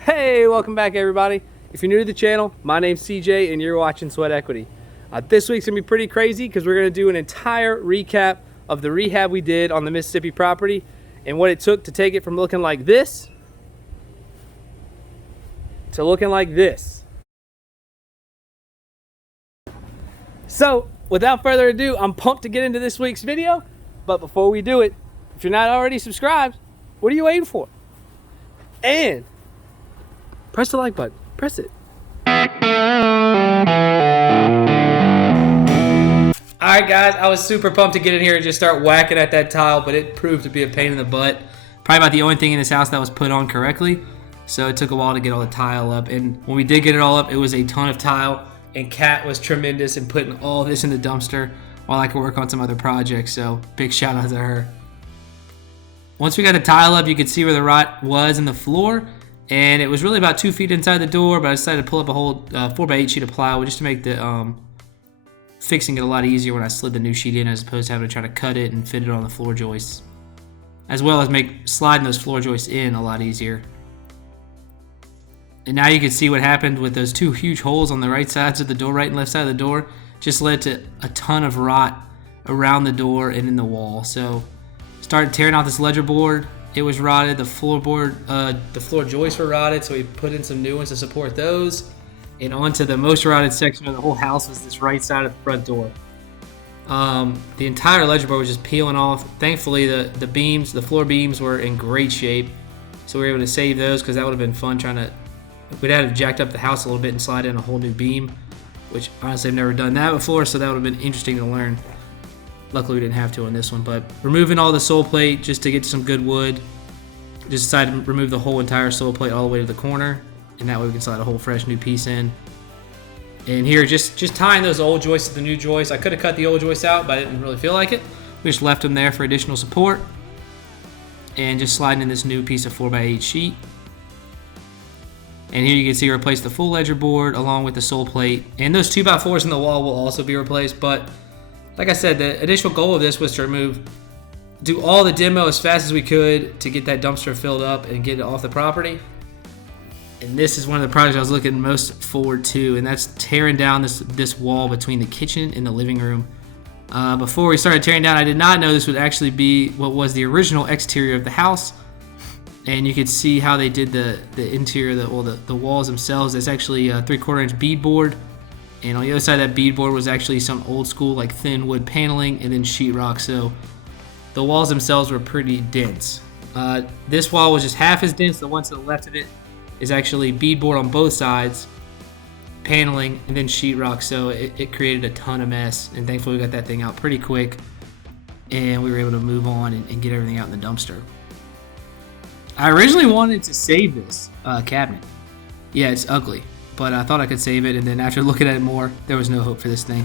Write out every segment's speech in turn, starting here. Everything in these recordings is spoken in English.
Hey, welcome back everybody. If you're new to the channel, my name's CJ and you're watching Sweat Equity. This week's gonna be pretty crazy because we're gonna do an entire recap of the rehab we did on the Mississippi property and what it took to take it from looking like this to looking like this. So without further ado, I'm pumped to get into this week's video. But before we do it, if you're not already subscribed, what are you waiting for? And press the like button. Press it. Alright guys, I was super pumped to get in here and just start whacking at that tile, but it proved to be a pain in the butt. Probably about the only thing in this house that was put on correctly. So it took a while to get all the tile up. And when we did get it all up, it was a ton of tile. And Kat was tremendous in putting all this in the dumpster while I could work on some other projects. So big shout out to her. Once we got the tile up, you could see where the rot was in the floor. And it was really about 2 feet inside the door, but I decided to pull up a whole 4x8 sheet of plywood just to make the fixing it a lot easier when I slid the new sheet in, as opposed to having to try to cut it and fit it on the floor joists. As well as make sliding those floor joists in a lot easier. And now you can see what happened with those 2 huge holes on the right sides of the door, right and left side of the door. Just led to a ton of rot around the door and in the wall. So started tearing out this ledger board. It was rotted. The floor joists were rotted, so we put in some new ones to support those. And onto the most rotted section of the whole house was this right side of the front door. The entire ledger board was just peeling off. Thankfully, the floor beams were in great shape, so we were able to save those, because that would have been fun trying to. We'd have jacked up the house a little bit and slide in a whole new beam, which honestly I've never done that before, so that would have been interesting to learn. Luckily we didn't have to on this one, but removing all the sole plate just to get some good wood. Just decided to remove the whole entire sole plate all the way to the corner, and that way we can slide a whole fresh new piece in. And here, just tying those old joists to the new joists. I could have cut the old joists out, but I didn't really feel like it. We just left them there for additional support. And just sliding in this new piece of 4x8 sheet. And here you can see replace the full ledger board along with the sole plate. And those 2x4s in the wall will also be replaced, but like I said, the initial goal of this was to do all the demo as fast as we could to get that dumpster filled up and get it off the property. And this is one of the projects I was looking most forward to, and that's tearing down this wall between the kitchen and the living room. Before we started tearing down, I did not know this would actually be what was the original exterior of the house. And you could see how they did the interior, the walls themselves. It's actually a 3/4 inch beadboard. And on the other side of that beadboard was actually some old school like thin wood paneling and then sheetrock. So the walls themselves were pretty dense. This wall was just half as dense. The one to the left of it is actually beadboard on both sides, paneling, and then sheetrock. So it created a ton of mess. And thankfully we got that thing out pretty quick. And we were able to move on and get everything out in the dumpster. I originally wanted to save this cabinet. Yeah, it's ugly, but I thought I could save it, and then after looking at it more, there was no hope for this thing.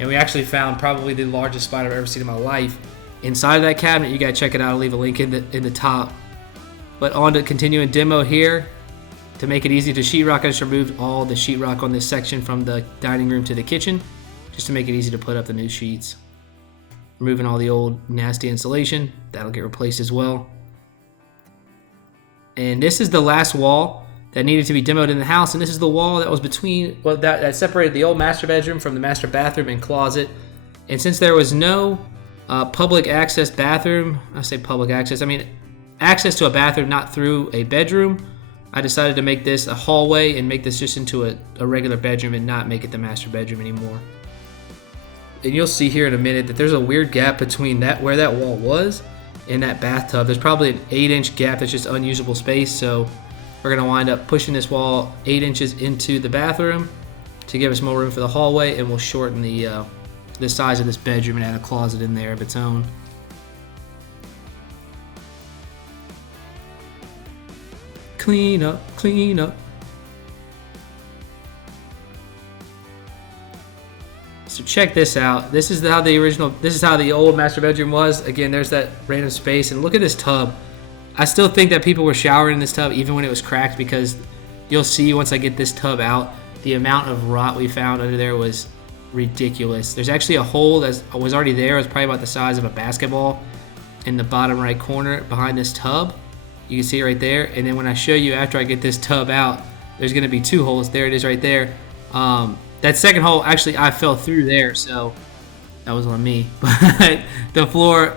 And we actually found probably the largest spider I've ever seen in my life inside of that cabinet. You gotta check it out. I'll leave a link in the top. But on to continuing demo here. To make it easy to sheetrock, I just removed all the sheetrock on this section from the dining room to the kitchen, just to make it easy to put up the new sheets. Removing all the old nasty insulation. That'll get replaced as well. And this is the last wall that needed to be demoed in the house, and this is the wall that was between, well, that separated the old master bedroom from the master bathroom and closet. And since there was no public access bathroom, I say public access, I mean access to a bathroom not through a bedroom, I decided to make this a hallway and make this just into a regular bedroom and not make it the master bedroom anymore. And you'll see here in a minute that there's a weird gap between where that wall was and that bathtub. There's probably an 8-inch gap that's just unusable space, so we're gonna wind up pushing this wall 8 inches into the bathroom to give us more room for the hallway, and we'll shorten the size of this bedroom and add a closet in there of its own. Clean up, clean up. So check this out. This is how the old master bedroom was. Again, there's that random space, and look at this tub. I still think that people were showering in this tub even when it was cracked, because you'll see once I get this tub out, the amount of rot we found under there was ridiculous. There's actually a hole that was already there. It was probably about the size of a basketball in the bottom right corner behind this tub. You can see it right there. And then when I show you after I get this tub out, there's going to be 2 holes. There it is right there. That second hole, actually, I fell through there, so that was on me. But the floor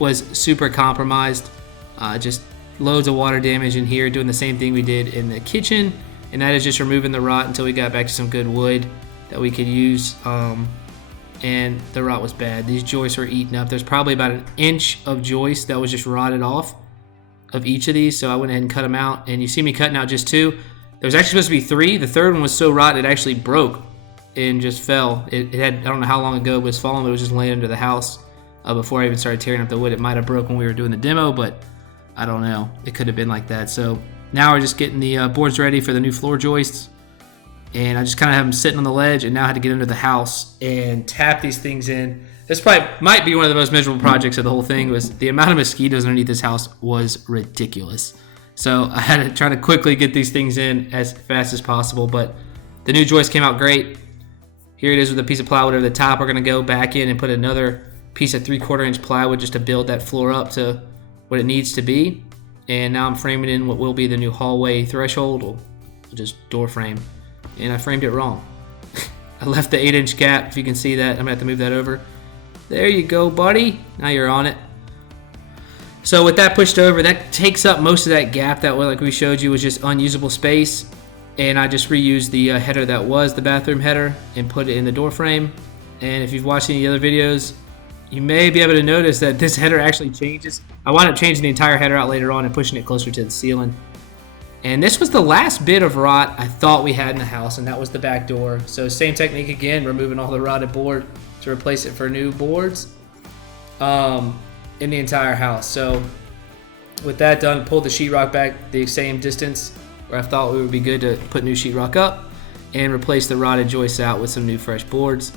was super compromised. Just loads of water damage in here, doing the same thing we did in the kitchen. And that is just removing the rot until we got back to some good wood that we could use. And the rot was bad. These joists were eaten up. There's probably about 1 inch of joist that was just rotted off of each of these. So I went ahead and cut them out. And you see me cutting out just 2. There was actually supposed to be 3. The third one was so rotten it actually broke and just fell. It had, I don't know how long ago it was falling, but it was just laying under the house before I even started tearing up the wood. It might have broke when we were doing the demo, but I don't know. It could have been like that. So now we're just getting the boards ready for the new floor joists. And I just kind of have them sitting on the ledge, and now I had to get under the house and tap these things in. This probably might be one of the most miserable projects of the whole thing. Was the amount of mosquitoes underneath this house was ridiculous. So I had to try to quickly get these things in as fast as possible. But the new joist came out great. Here it is with a piece of plywood over the top. We're going to go back in and put another piece of 3/4 inch plywood just to build that floor up to what it needs to be. And now I'm framing in what will be the new hallway threshold, or just door frame. And I framed it wrong. I left the 8-inch gap. If you can see that, I'm going to have to move that over. There you go, buddy. Now you're on it. So with that pushed over, that takes up most of that gap that, like we showed you, was just unusable space. And I just reused the header that was the bathroom header and put it in the door frame. And if you've watched any other videos, you may be able to notice that this header actually changes. I wound up changing the entire header out later on and pushing it closer to the ceiling. And this was the last bit of rot I thought we had in the house, and that was the back door. So same technique again, removing all the rotted board to replace it for new boards in the entire house. So with that done, pulled the sheetrock back the same distance where I thought we would be good to put new sheetrock up and replace the rotted joists out with some new fresh boards.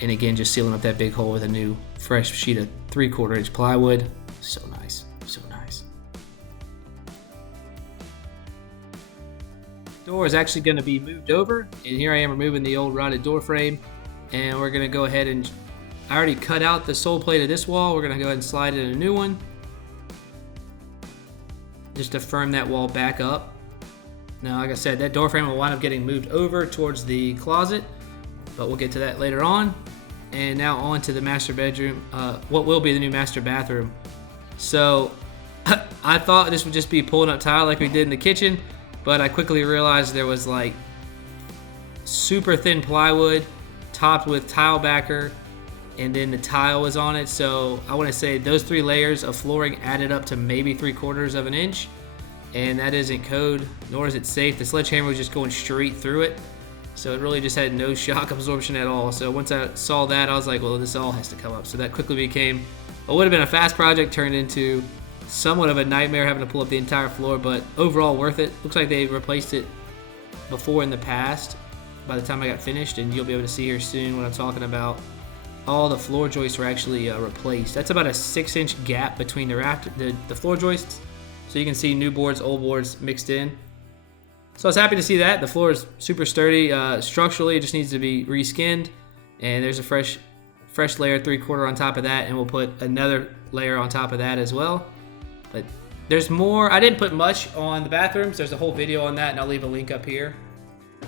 And again, just sealing up that big hole with a new fresh sheet of 3/4 inch plywood. So nice, so nice. Door is actually going to be moved over, and here I am removing the old rotted door frame, and we're going to go ahead and I already cut out the sole plate of this wall. We're going to go ahead and slide in a new one just to firm that wall back up. Now, like I said, that door frame will wind up getting moved over towards the closet, but we'll get to that later on. And now on to the master bedroom, what will be the new master bathroom. So I thought this would just be pulling up tile like we did in the kitchen, but I quickly realized there was like super thin plywood topped with tile backer, and then the tile was on it. So I want to say those 3 layers of flooring added up to maybe 3/4 of an inch, and that isn't code, nor is it safe. The sledgehammer was just going straight through it, so it really just had no shock absorption at all. So once I saw that, I was like, well, this all has to come up. So that quickly became what would have been a fast project turned into somewhat of a nightmare, having to pull up the entire floor, but overall worth it. Looks like they replaced it before in the past by the time I got finished, and you'll be able to see here soon when I'm talking about all the floor joists were actually replaced. That's about a 6-inch gap between the floor joists, so you can see new boards, old boards mixed in. So I was happy to see that. The floor is super sturdy. Structurally, it just needs to be reskinned, and there's a fresh layer 3/4 on top of that, and we'll put another layer on top of that as well. But there's more. I didn't put much on the bathrooms. There's a whole video on that, and I'll leave a link up here.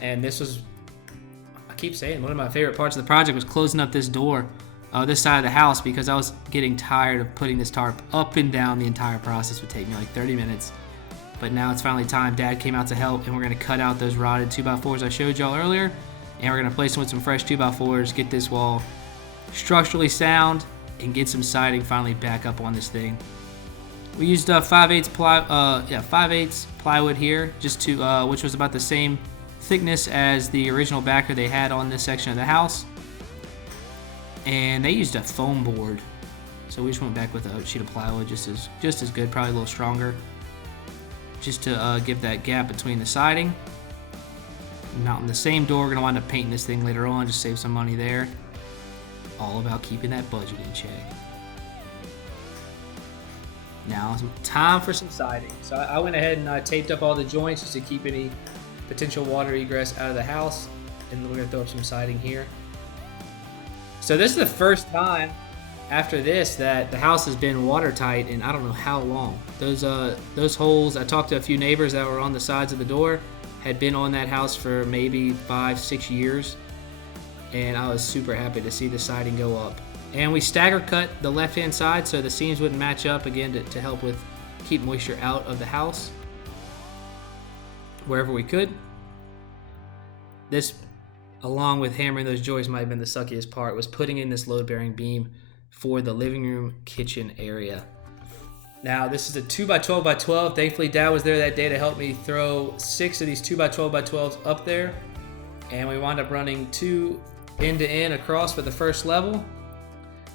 And this was, I keep saying, one of my favorite parts of the project was closing up this door, this side of the house, because I was getting tired of putting this tarp up and down. The entire process would take me like 30 minutes. But now it's finally time. Dad came out to help, and we're going to cut out those rotted 2x4s I showed y'all earlier, and we're going to replace them with some fresh 2x4s, get this wall structurally sound, and get some siding finally back up on this thing. We used 5/8 plywood here, just to which was about the same thickness as the original backer they had on this section of the house. And they used a foam board, so we just went back with a sheet of plywood, just as good, probably a little stronger, just to give that gap between the siding. Mounting the same door. We're gonna wind up painting this thing later on, just save some money there. All about keeping that budget in check. Now it's time for some siding. So I went ahead and taped up all the joints just to keep any potential water egress out of the house, and we're gonna throw up some siding here. So this is the first time after this that the house has been watertight in I don't know how long. Those holes, I talked to a few neighbors that were on the sides of the door, had been on that house for maybe 5-6 years, and I was super happy to see the siding go up. And we stagger cut the left hand side so the seams wouldn't match up, again to help with keep moisture out of the house wherever we could. This, along with hammering those joists, might have been the suckiest part, was putting in this load bearing beam for the living room kitchen area. Now this is a 2x12x12. Thankfully Dad was there that day to help me throw 6 of these 2x12x12s up there, and we wound up running 2 end to end across for the first level,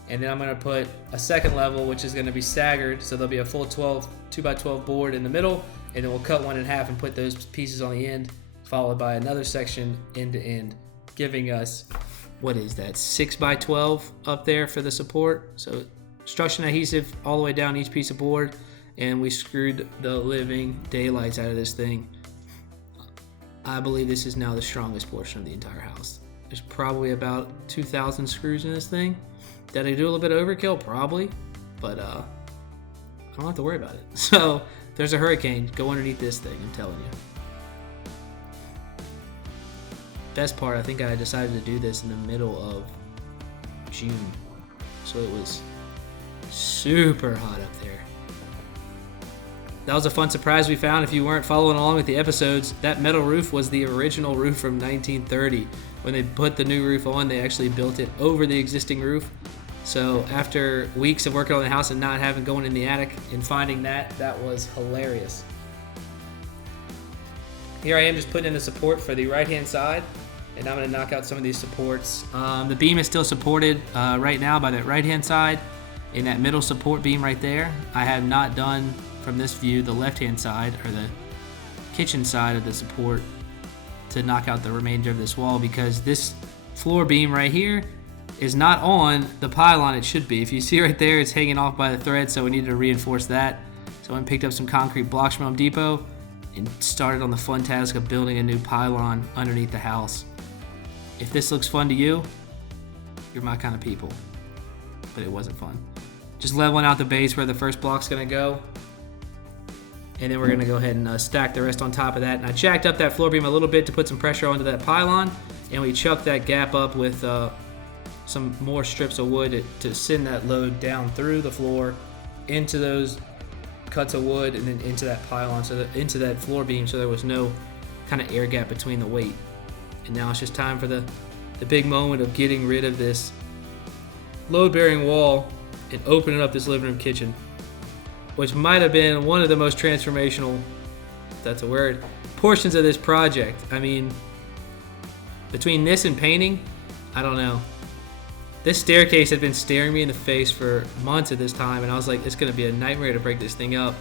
and then I'm going to put a second level which is going to be staggered, so there'll be a full 2x12 board in the middle, and then we'll cut one in half and put those pieces on the end, followed by another section end to end, giving us, what is that, 6x12 up there for the support. So construction adhesive all the way down each piece of board, and we screwed the living daylights out of this thing. I believe this is now the strongest portion of the entire house. There's probably about 2,000 screws in this thing. Did I do a little bit of overkill? Probably, but I don't have to worry about it. So if there's a hurricane, go underneath this thing, I'm telling you. Best part, I think I decided to do this in the middle of June, so it was super hot up there. That was a fun surprise we found. If you weren't following along with the episodes, that metal roof was the original roof from 1930. When they put the new roof on, they actually built it over the existing roof. So after weeks of working on the house and not having going in the attic and finding that was hilarious. Here I am just putting in the support for the right hand side, and I'm going to knock out some of these supports. The beam is still supported right now by that right hand side in that middle support beam right there. I have not done from this view the left hand side or the kitchen side of the support to knock out the remainder of this wall, because this floor beam right here is not on the pylon it should be. If you see right there, it's hanging off by the thread, so we needed to reinforce that. So I picked up some concrete blocks from Home Depot and started on the fun task of building a new pylon underneath the house. If this looks fun to you, you're my kind of people, but it wasn't fun. Just leveling out the base where the first block's gonna go, and then we're gonna go ahead and stack the rest on top of that. And I jacked up that floor beam a little bit to put some pressure onto that pylon, and we chucked that gap up with some more strips of wood to send that load down through the floor into those cuts of wood and then into that pylon, into that floor beam, so there was no kind of air gap between the weight. And now it's just time for the big moment of getting rid of this load-bearing wall and opening up this living room kitchen, which might have been one of the most transformational, if that's a word, portions of this project. I mean, between this and painting, I don't know. This staircase had been staring me in the face for months at this time, and I was like, it's going to be a nightmare to break this thing up.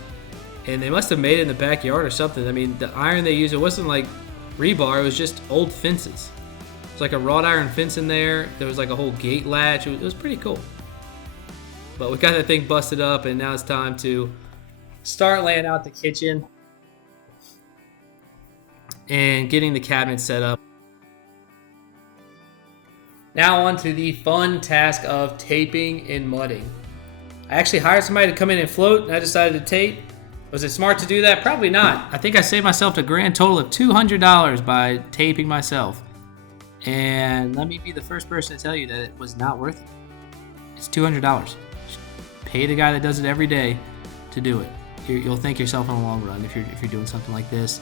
And they must have made it in the backyard or something. I mean, the iron they used, it wasn't like rebar, it was just old fences. It was like a wrought iron fence in there. There was like a whole gate latch. It was pretty cool. But we got that thing busted up, and now it's time to start laying out the kitchen and getting the cabinets set up. Now on to the fun task of taping and mudding. I actually hired somebody to come in and float, and I decided to tape. Was it smart to do that? Probably not. I think I saved myself a grand total of $200 by taping myself. And let me be the first person to tell you that it was not worth it. It's $200. Just pay the guy that does it every day to do it. You'll thank yourself in the long run if you're doing something like this.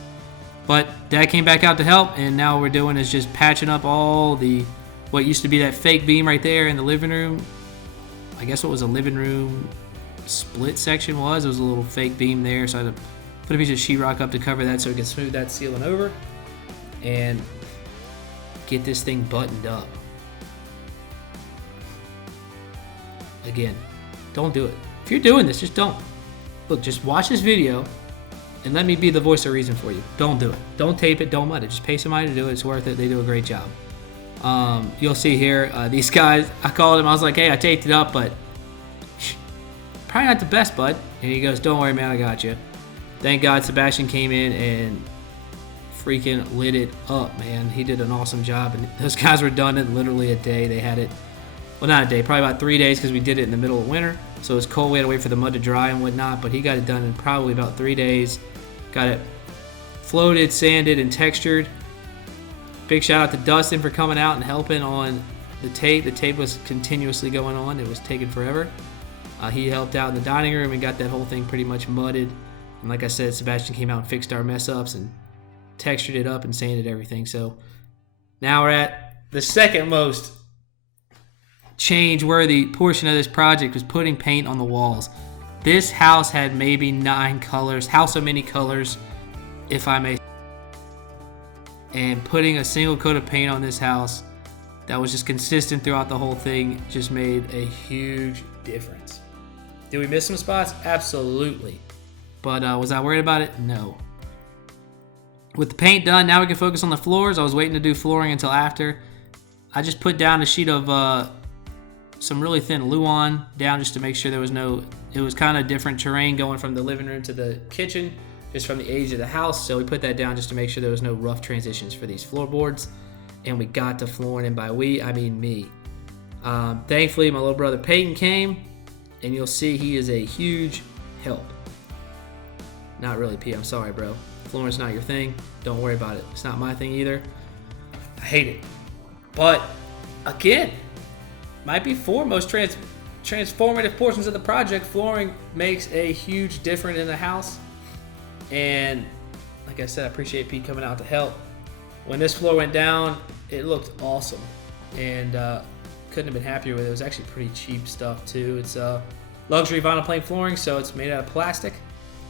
But Dad came back out to help, and now what we're doing is just patching up all what used to be that fake beam right there in the living room. I guess what was a living room split section was. It was a little fake beam there, so I had to put a piece of sheetrock up to cover that so we could smooth that sealing over and get this thing buttoned up. Again, don't do it. If you're doing this, just don't. Look, just watch this video and let me be the voice of reason for you. Don't do it. Don't tape it. Don't mud it. Just pay somebody to do it. It's worth it. They do a great job. You'll see here, these guys, I called him. I was like, hey, I taped it up, but probably not the best, bud. And he goes, don't worry, man, I got you. Thank God Sebastian came in and freaking lit it up, man. He did an awesome job, and those guys were done in literally a day. They had it Well, not a day, probably about 3 days, because we did it in the middle of winter. So it was cold. We had to wait for the mud to dry and whatnot. But he got it done in probably about 3 days. Got it floated, sanded, and textured. Big shout out to Dustin for coming out and helping on the tape. The tape was continuously going on. It was taking forever. He helped out in the dining room and got that whole thing pretty much mudded. And like I said, Sebastian came out and fixed our mess ups and textured it up and sanded everything. So now we're at the second most change-worthy portion of this project, was putting paint on the walls. This house had maybe 9 colors, house of many colors, if I may. And putting a single coat of paint on this house that was just consistent throughout the whole thing just made a huge difference. Did we miss some spots? Absolutely. But was I worried about it? No. With the paint done, now we can focus on the floors. I was waiting to do flooring until after. I just put down a sheet of some really thin Luan down just to make sure there was no, it was kind of different terrain going from the living room to the kitchen, just from the age of the house. So we put that down just to make sure there was no rough transitions for these floorboards. And we got to flooring, and by we, I mean me. Thankfully, my little brother Peyton came, and you'll see he is a huge help. Not really, P. I'm sorry, bro. Flooring's not your thing. Don't worry about it. It's not my thing either. I hate it. But, again, might be 4 most transformative portions of the project. Flooring makes a huge difference in the house. And, like I said, I appreciate Pete coming out to help. When this floor went down, it looked awesome. And couldn't have been happier with it. It was actually pretty cheap stuff, too. It's luxury vinyl plank flooring, so it's made out of plastic.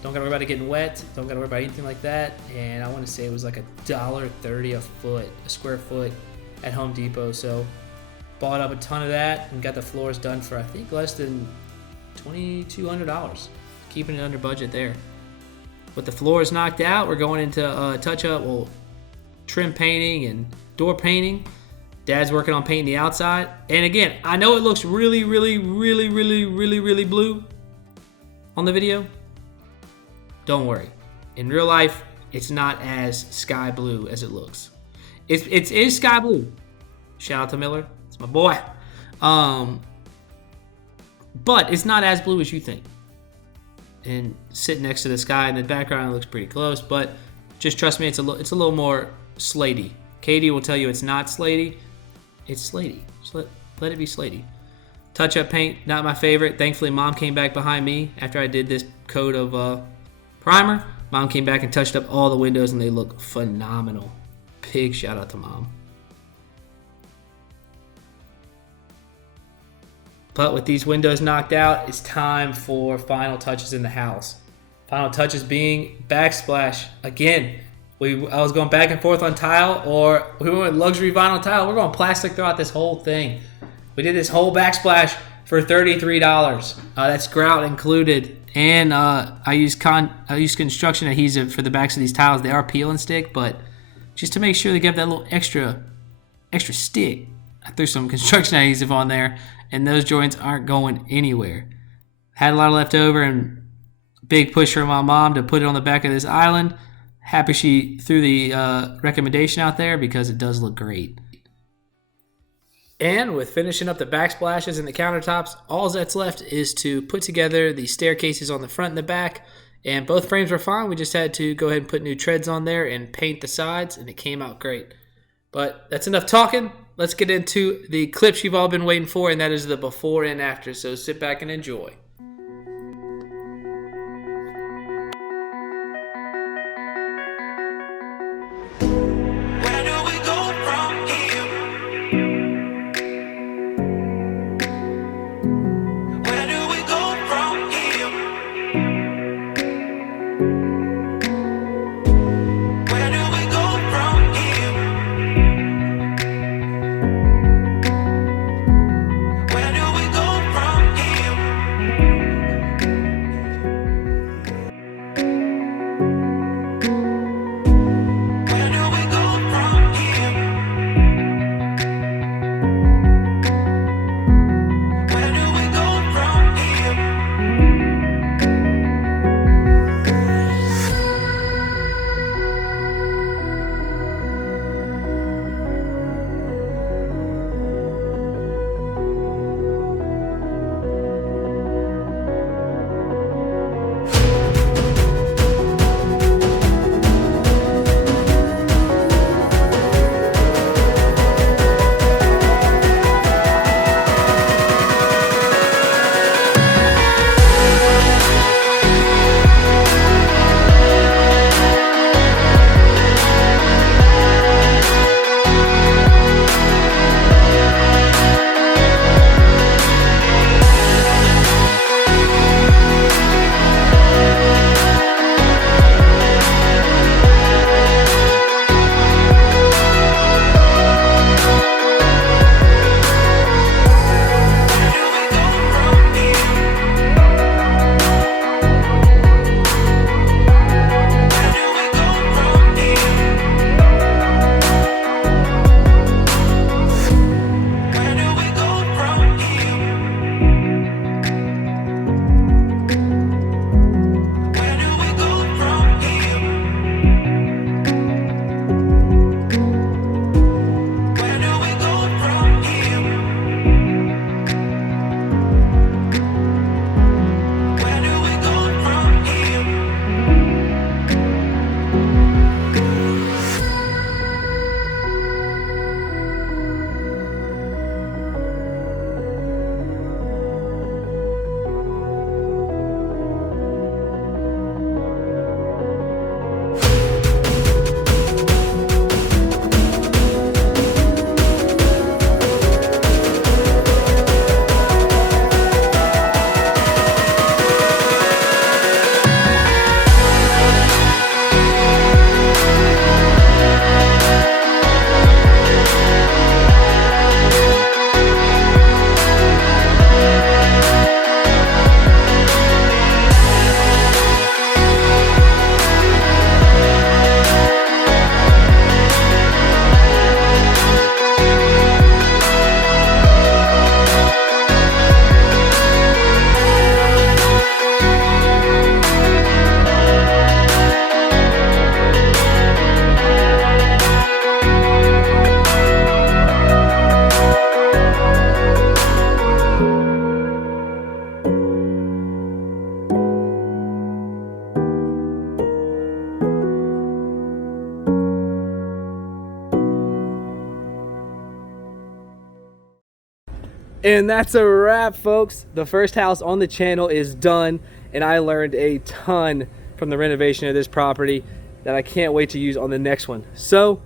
Don't gotta worry about it getting wet. Don't gotta worry about anything like that. And I want to say it was like $1.30 a square foot at Home Depot. So bought up a ton of that and got the floors done for, I think, less than $2,200. Keeping it under budget there. With the floors knocked out, we're going into touch-up, well, trim painting and door painting. Dad's working on painting the outside. And again, I know it looks really blue on the video. Don't worry. In real life, it's not as sky blue as it looks. It is sky blue. Shout out to Miller. It's my boy. But it's not as blue as you think. And sitting next to the sky in the background, it looks pretty close. But just trust me, it's a little more slatey. Katie will tell you it's not slatey. It's slatey. Just let it be slatey. Touch-up paint, not my favorite. Thankfully, Mom came back behind me after I did this coat of primer. Mom came back and touched up all the windows, and they look phenomenal. Big shout out to Mom. But with these windows knocked out, it's time for final touches in the house. Final touches being backsplash. Again, I was going back and forth on tile, or we went luxury vinyl tile. We're going plastic throughout this whole thing. We did this whole backsplash for $33. That's grout included. And I use construction adhesive for the backs of these tiles. They are peel and stick, but just to make sure they get that little extra stick, I threw some construction adhesive on there, and those joints aren't going anywhere. Had a lot left over, and big push from my mom to put it on the back of this island. Happy she threw the recommendation out there because it does look great. And with finishing up the backsplashes and the countertops, all that's left is to put together the staircases on the front and the back. And both frames were fine. We just had to go ahead and put new treads on there and paint the sides, and it came out great. But that's enough talking. Let's get into the clips you've all been waiting for, and that is the before and after. So sit back and enjoy. And that's a wrap, folks. The first house on the channel is done, and I learned a ton from the renovation of this property that I can't wait to use on the next one. So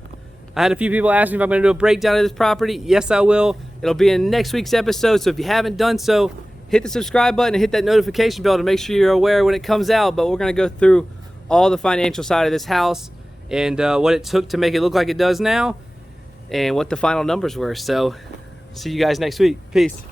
I had a few people ask me if I'm going to do a breakdown of this property. Yes, I will. It'll be in next week's episode, so if you haven't done so, hit the subscribe button and hit that notification bell to make sure you're aware when it comes out. But we're going to go through all the financial side of this house and what it took to make it look like it does now and what the final numbers were. So see you guys next week. Peace.